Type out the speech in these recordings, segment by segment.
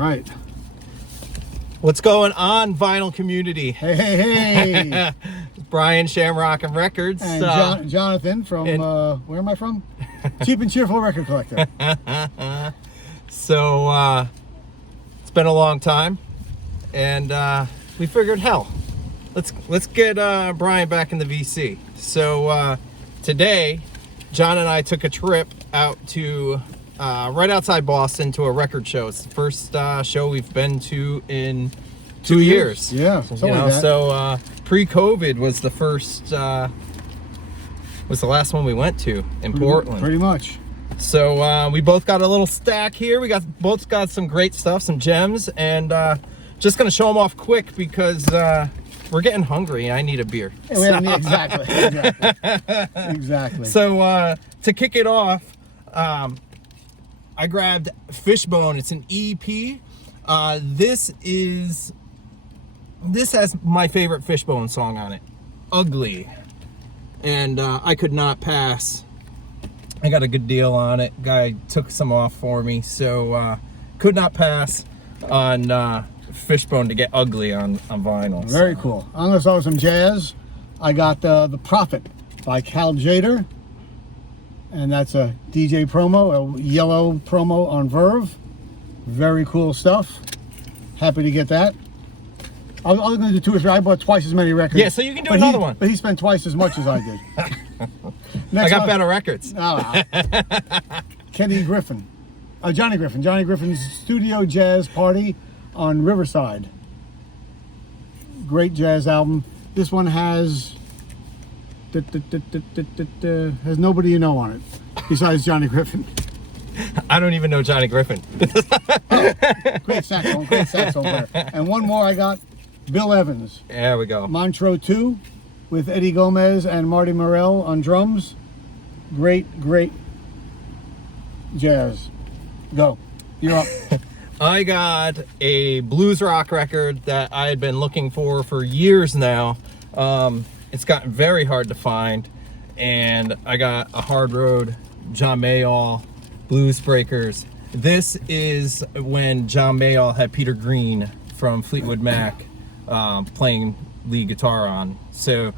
right. What's going on, vinyl community? Hey, hey, hey. Brian, Shamrock'n Records. And Jonathan from, where am I from? Cheap and Cheerful Record Collector. So, it's been a long time, and we figured, hell, let's get Brian back in the VC. So, today, John and I took a trip out to right outside Boston to a record show. It's the first show we've been to in 2 years. Yeah, something like that. So pre-COVID was the first, was the last one we went to in Portland. Pretty much. So we both got a little stack here. We both got some great stuff, some gems, and just gonna show them off quick because we're getting hungry. I need a beer. Exactly. So to kick it off, I grabbed Fishbone. It's an EP. This has my favorite Fishbone song on it, Ugly. And I could not pass. I got a good deal on it. Guy took some off for me, so could not pass on Fishbone to get Ugly on vinyl. Very cool. I'm gonna start with some jazz. I got The Prophet by Cal Jader. And that's a DJ promo, a yellow promo on Verve. Very cool stuff. Happy to get that. I was going to do 2 or 3. I bought twice as many records. Yeah, so you can do another one. But he spent twice as much as I did. I got better records. Oh, Johnny Griffin. Johnny Griffin's Studio Jazz Party on Riverside. Great jazz album. This one has nobody you know on it besides Johnny Griffin. I don't even know Johnny Griffin. Great saxophone player. And one more I got, Bill Evans. There we go. Montreux 2 with Eddie Gomez and Marty Morell on drums. Great jazz. Go. You're up. I got a blues rock record that I had been looking for years now. It's gotten very hard to find, and I got a Hard Road, John Mayall, Blues Breakers. This is when John Mayall had Peter Green from Fleetwood Mac playing lead guitar on. So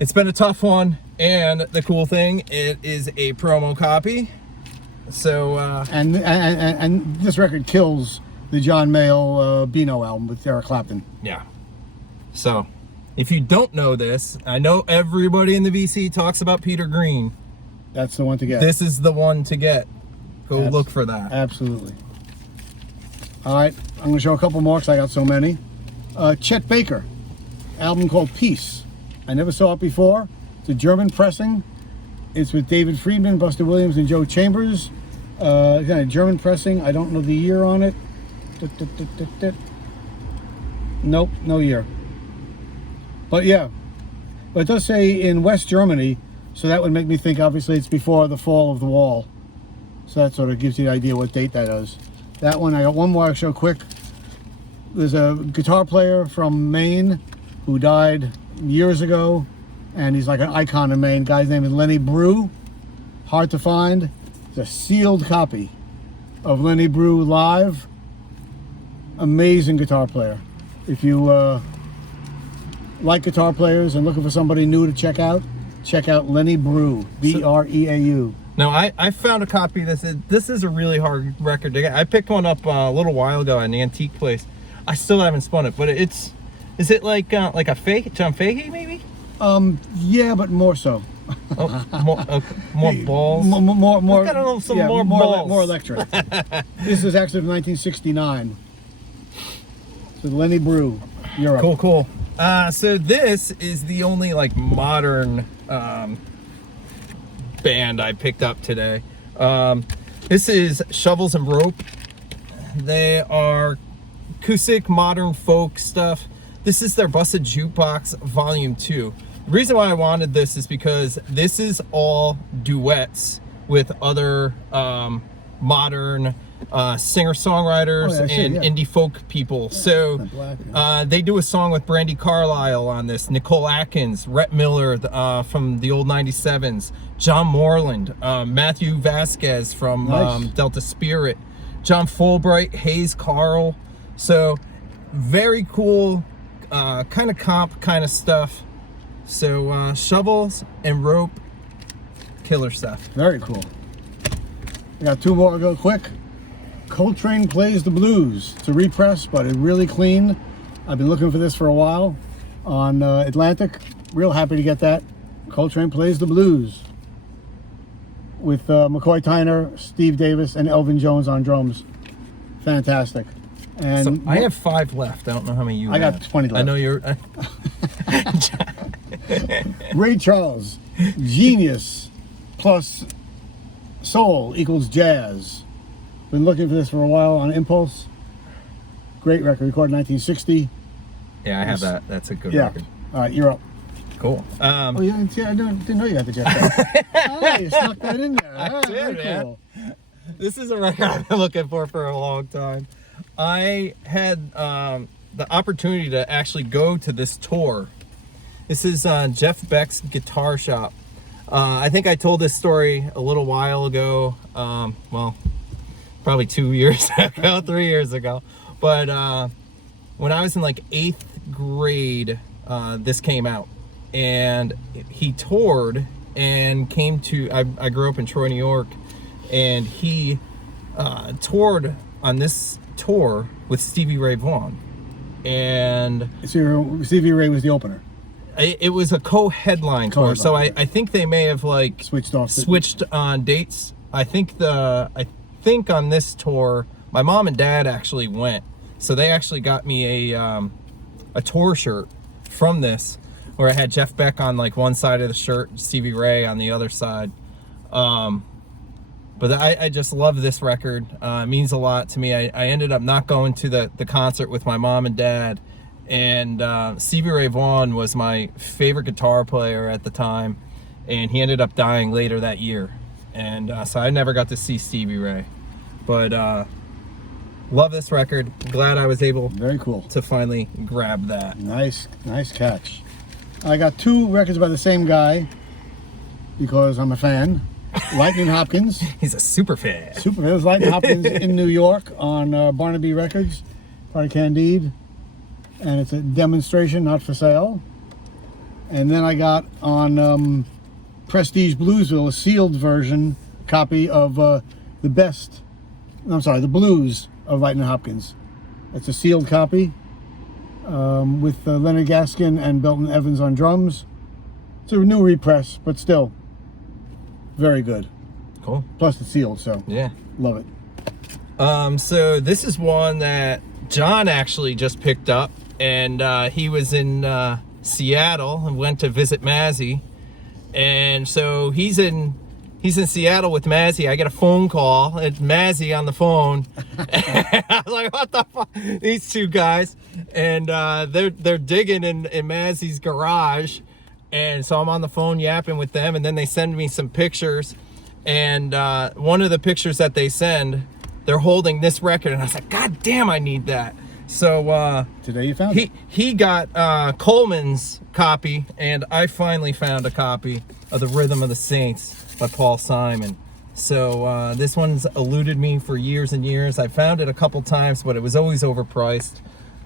it's been a tough one, and the cool thing, it is a promo copy. So and this record kills the John Mayall Beano album with Eric Clapton. Yeah. So if you don't know this, I know everybody in the VC talks about Peter Green. That's the one to get. This is the one to get. Go look for that. Absolutely. All right, I'm going to show a couple more because I got so many. Chet Baker, album called Peace. I never saw it before. It's a German pressing. It's with David Friedman, Buster Williams, and Joe Chambers. Again, a German pressing. I don't know the year on it. Nope, no year. But yeah, but it does say in West Germany, so that would make me think obviously it's before the fall of the wall. So that sort of gives you the idea what date that is. That one, I got one more I'll show quick. There's a guitar player from Maine who died years ago, and he's like an icon in Maine. Guy's name is Lenny Brew. Hard to find. It's a sealed copy of Lenny Brew live. Amazing guitar player. If you like guitar players and looking for somebody new to check out Lenny Brew, B-R-E-A-U. Now, I found a copy of this. This is a really hard record to get. I picked one up a little while ago at an antique place. I still haven't spun it, but is it like a fake John Fahey maybe? Yeah, but more so. More balls. More. I don't know, some more balls. More electric. This is actually from 1969. So Lenny Brew, Europe. Cool. So this is the only like modern band I picked up today. This is Shovels and Rope. They are acoustic modern folk stuff. This is their Busted Jukebox Volume 2. The reason why I wanted this is because this is all duets with other modern singer-songwriters and indie folk people. So they do a song with Brandy Carlisle on this, Nicole Atkins, Rhett Miller from the old 97s, John Moreland, Matthew Vasquez from Delta Spirit, John Fulbright, Hayes Carl. So very cool, kind of comp kind of stuff. So Shovels and Rope, killer stuff. Very cool. I got two more to go quick. Coltrane Plays the Blues. It's a repress, but it's really clean. I've been looking for this for a while on Atlantic. Real happy to get that. Coltrane Plays the Blues with McCoy Tyner, Steve Davis, and Elvin Jones on drums. Fantastic. And so I have 5 left. I don't know how many you have. I got 20 left. I know you're... Ray Charles, Genius plus Soul equals Jazz. Been looking for this for a while on Impulse. Great record, recorded in 1960. Yeah, I have that. That's a good Yeah. record. All right, you're up. Cool. Oh, yeah, I didn't know you had the Jet. Oh, you snuck that in there. I did, very man. cool. This is a record I've been looking for a long time. I had the opportunity to actually go to this tour. This is Jeff Beck's guitar shop. I think I told this story a little while ago. Well, probably 2 years ago, 3 years ago. But when I was in like 8th grade, this came out. And he toured and came to, I grew up in Troy, New York. And he toured on this tour with Stevie Ray Vaughan. And So Stevie Ray was the opener. it was a co-headline tour, so I think they may have like switched on dates. I think on this tour, my mom and dad actually went, so they actually got me a tour shirt from this, where I had Jeff Beck on like one side of the shirt, Stevie Ray on the other side. But I just love this record. It means a lot to me. I ended up not going to the concert with my mom and dad. And Stevie Ray Vaughan was my favorite guitar player at the time. And he ended up dying later that year. And so I never got to see Stevie Ray. But love this record. Glad I was able Very cool. to finally grab that. Nice catch. I got 2 records by the same guy because I'm a fan. Lightning Hopkins. He's a super fan. Super fan. It was Lightning Hopkins in New York on Barnaby Records, part of Candide. And it's a demonstration, not for sale. And then I got on Prestige Bluesville a sealed version copy of the blues of Lightning Hopkins. It's a sealed copy with Leonard Gaskin and Belton Evans on drums. It's a new repress, but still very good. Cool. Plus it's sealed, so Yeah. love it. So this is one that John actually just picked up, and he was in Seattle and went to visit Mazzy, and so he's in Seattle with Mazzy. I get a phone call. It's Mazzy on the phone. I was like, what the fuck? These two guys, and they're digging in Mazzy's garage. And so I'm on the phone yapping with them, and then they send me some pictures. And one of the pictures that they send, they're holding this record, and I was like, God damn, I need that. So today you found it. He got Coleman's copy, and I finally found a copy of The Rhythm of the Saints by Paul Simon. So this one's eluded me for years and years. I found it a couple times, but it was always overpriced.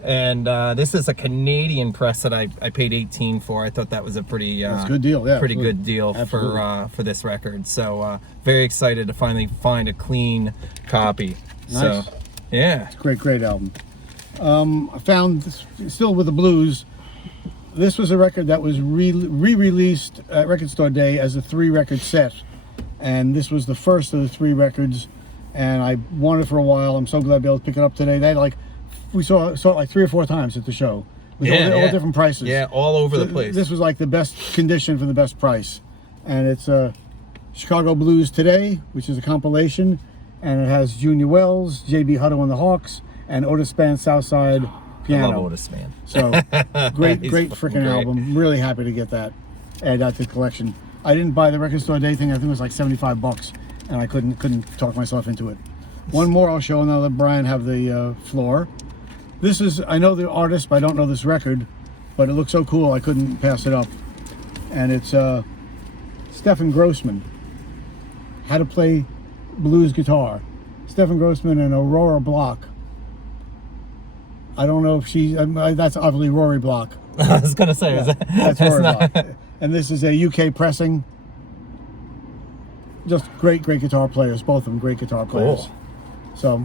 And this is a Canadian press that I paid $18 for. I thought that was a pretty That's a good deal. Yeah, pretty good deal for this record. So very excited to finally find a clean copy. Nice. So yeah, It's a great album. I found still with the blues. This was a record that was re-released at Record Store Day as a 3-record set, and this was the first of the 3 records. And I wanted it for a while. I'm so glad to be able to pick it up today. They had we saw it like 3 or 4 times at the show. With all different prices. Yeah, all over the place. This was like the best condition for the best price. And it's Chicago Blues Today, which is a compilation. And it has Junior Wells, J.B. Hutto and the Hawks, and Otis Spann Southside piano. I love Otis Spann. So great freaking great. album. Really happy to get that. Add that to the collection. I didn't buy the Record Store Day thing. I think it was like $75, and I couldn't talk myself into it. One more I'll show, and I'll let Brian have the floor. This is, I know the artist, but I don't know this record, but it looks so cool I couldn't pass it up. And it's Stephen Grossman, How to Play Blues Guitar. Stephen Grossman and Aurora Block. I don't know if she. That's obviously Rory Block. I was gonna say, Yeah, that's Rory Block. And this is a UK pressing. Just great guitar players. Both of them great guitar players. Cool. So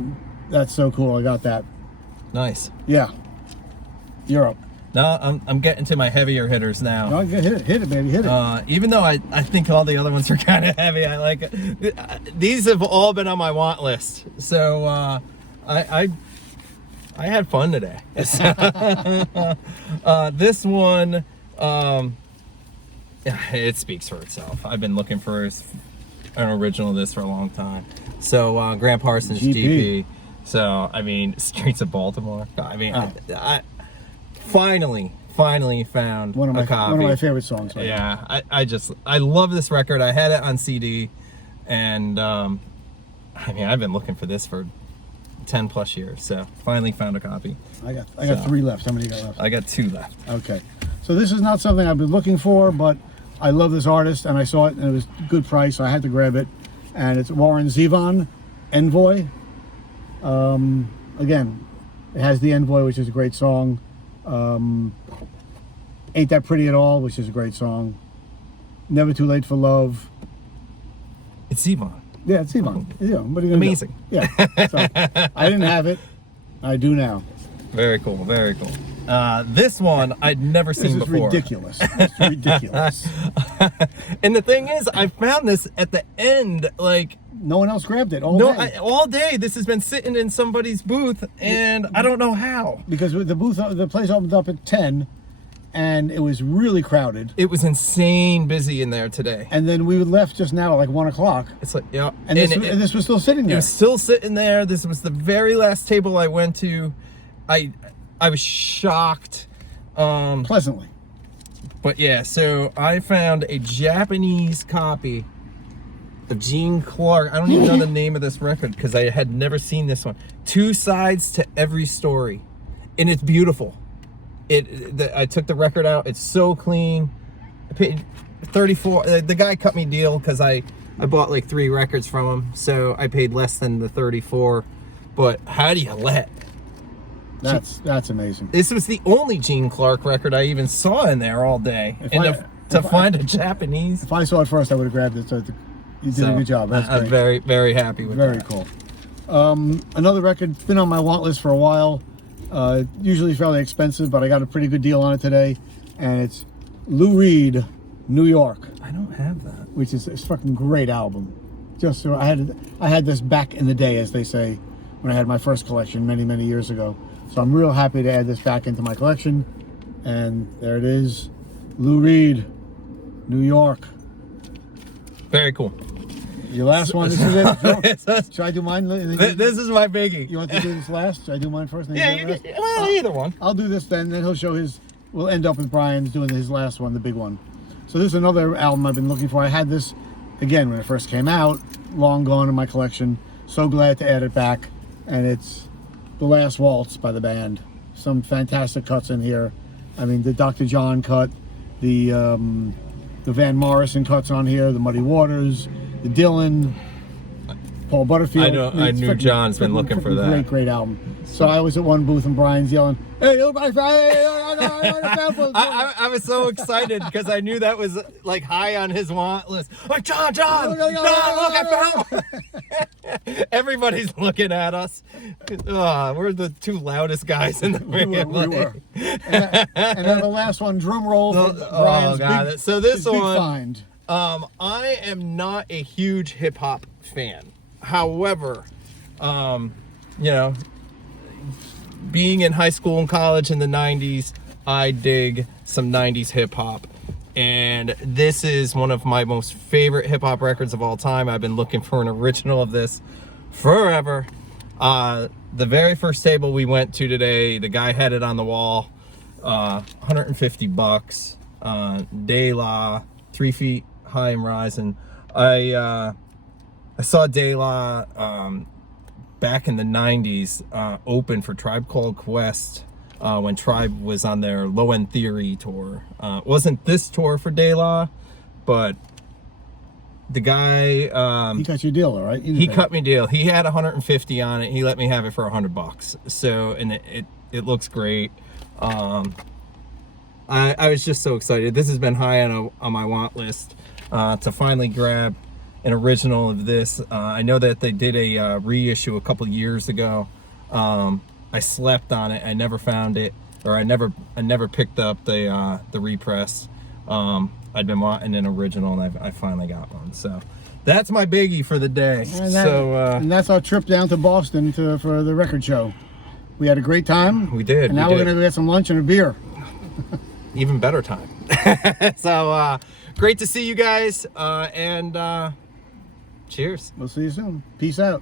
that's so cool. I got that. Nice. Yeah. You're up. No, I'm getting to my heavier hitters now. No, hit it, baby, hit it. Even though I think all the other ones are kind of heavy, I like it. These have all been on my want list. So I had fun today. This one, it speaks for itself. I've been looking for an original of this for a long time. So Grant Parsons GP. So I mean, Streets of Baltimore. I mean, I finally found a copy. One of my favorite songs. Right yeah, I love this record. I had it on CD, and I mean, I've been looking for this for 10 plus years. So finally found a copy. I got 3 left. How many you got left? I got 2 left. Okay, so this is not something I've been looking for, but I love this artist, and I saw it, and it was a good price, so I had to grab it. And it's Warren Zevon, Envoy. Again, it has the Envoy, which is a great song. Ain't That Pretty at All, which is a great song. Never Too Late for Love. It's Zevon. Yeah, it's Zevon. Yeah, what are you gonna Amazing. do? Yeah. So, I didn't have it. I do now. Very cool. Very cool. This one I'd never seen before. Ridiculous. It's ridiculous. And the thing is, I found this at the end, like no one else grabbed it all day. All day. This has been sitting in somebody's booth, and I don't know how. Because the place opened up at 10, and it was really crowded. It was insane busy in there today. And then we left just now at like 1 o'clock. It's like, yeah. And this was still sitting there. It was still sitting there. This was the very last table I went to. I was shocked. Pleasantly. But yeah, so I found a Japanese copy of Gene Clark. I don't even know the name of this record because I had never seen this one. 2 Sides to Every Story. And it's beautiful. I took the record out. It's so clean. I paid $34. The guy cut me a deal because I bought like 3 records from him. So I paid less than the $34. But how do you let? That's amazing. This was the only Gene Clark record I even saw in there all day. To find a Japanese. If I saw it first, I would have grabbed it. So you did a good job. That's I'm very, very happy with Very that. cool. Another record, been on my want list for a while. Usually fairly expensive, but I got a pretty good deal on it today. And it's Lou Reed, New York. I don't have that. Which is a fucking great album. Just so I had this back in the day, as they say, when I had my first collection many years ago. So I'm real happy to add this back into my collection. And there it is. Lou Reed, New York. Very cool. Your last one, this is it. Should I do mine? This is my biggie. You want to do this last? Should I do mine first? Yeah, either one. I'll do this then he'll show his, we'll end up with Brian's doing his last one, the big one. So this is another album I've been looking for. I had this, again, when it first came out, long gone in my collection. So glad to add it back. And it's The Last Waltz by the band. Some fantastic cuts in here. I mean, the Dr. John cut, the Van Morrison cuts on here, the Muddy Waters, the Dylan, Paul Butterfield. I knew John's been looking for that. Great album. So I was at one booth and Brian's yelling, "Hey, everybody!" I was so excited because I knew that was like high on his want list. Like, John, look, I found it. Everybody's looking at us. We're the 2 loudest guys in the we were. And then the last one, drum roll. Oh God! So this big one, find. I am not a huge hip hop fan. However, you know, being in high school and college in the 90s, I dig some 90s hip hop. And this is one of my most favorite hip hop records of all time. I've been looking for an original of this forever. The very first table we went to today, the guy had it on the wall, $150. Dayla, 3 feet high and rising. I saw Dayla back in the 90s open for Tribe Called Quest when Tribe was on their Low End Theory tour. Wasn't this tour for Dayla, but The guy, he got you a deal, all right? he cut me a deal. He had 150 on it. He let me have it for $100. So, and it looks great. I was just so excited. This has been high on my want list to finally grab an original of this. I know that they did a reissue a couple years ago. I slept on it. I never found it, or I never picked up the repress. I'd been wanting an original, and I finally got one. So that's my biggie for the day. And that's our trip down to Boston for the record show. We had a great time. We did. And now we're going to get some lunch and a beer. Even better time. So great to see you guys, and cheers. We'll see you soon. Peace out.